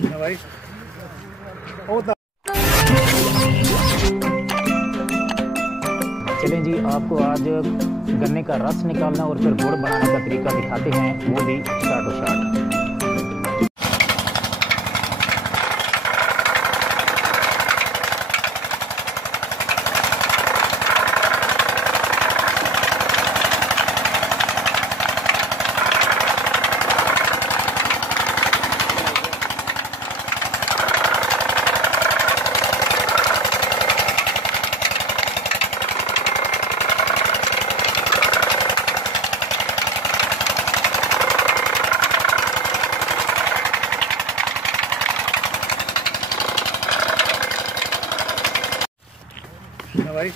भाई चलें जी, आपको आज गन्ने का रस निकालना और फिर गुड़ बनाने का तरीका दिखाते हैं, वो भी शार्टो शार्ट। भाई